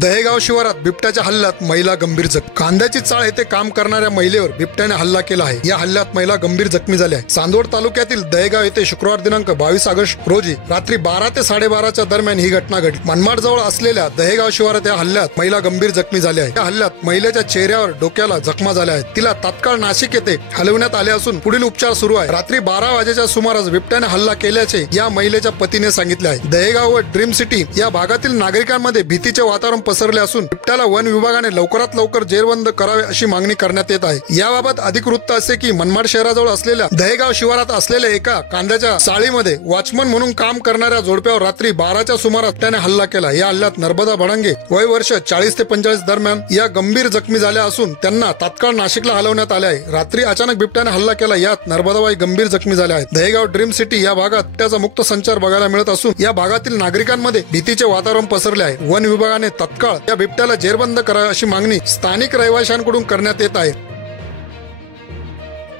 दहेगाव शिवारात बिबट्याच्या हल्ल्यात महिला गंभीर जखमी। कांद्याची चाळ येथे काम करणाऱ्या महिलेवर बिबट्याने हल्ला केला आहे। या हल्ल्यात महिला गंभीर जखमी झाली आहे। चांदवड तालुक्यातील दहेगाव येथे शुक्रवार दिनांक 22 ऑगस्ट रोजी रात्री 12 ते 12:30च्या दरम्यान ही घटना घडली। मनमाड जवळ असलेल्या दहेगाव शिवारात या हल्ल्यात महिला गंभीर जखमी झाली आहे। या हल्ल्यात महिलेच्या चेहऱ्यावर डोक्याला जखमा झाल्या आहेत। तिला तात्काळ नाशिक येथे हलवण्यात आले असून पुढील उपचार सुरू आहे। रात्री 12 वाजेच्या सुमारास बिबट्याने हल्ला केल्याचे या महिलेच्या पतीने सांगितले आहे। दहेगाव व ड्रीम सिटी या भागातील नागरिकांमध्ये भीतीचे वातावरण पसरले असून बिबट्याला वन विभागाने लवकरात लवकर जेरबंद करावे अशी मागणी करण्यात येत आहे। याबाबत अधिक वृत्त असे की मनमाड शहराजवळ असलेल्या दहेगाव शिवारात असलेल्या एका कांद्याच्या चाळीमध्ये वॉचमन म्हणून काम करणाऱ्या जोडप्यावर रात्री 12च्या सुमारास त्याने हल्ला केला। या हल्ल्यात नर्मदा भडंगे वय वर्ष 40 ते 45 दरम्यान या गंभीर जखमी झाल्या असून त्यांना तात्काळ नाशिकला हलवण्यात आले आहे। रात्री अचानक बिबट्याने हल्ला केला, यात नर्मदाबाई गंभीर जखमी झाल्या आहेत। दहेगाव ड्रीम सिटी या भागात बिबट्याचा मुक्त संचार बघायला मिळत असून या भागातील नागरिकांमध्ये भीतीचे वातावरण पसरले आहे। वन विभागाने तात्काळ या बिबट्याला जेरबंद करावे अशी मागणी स्थानिक रहिवाशांकडून करण्यात येत आहे।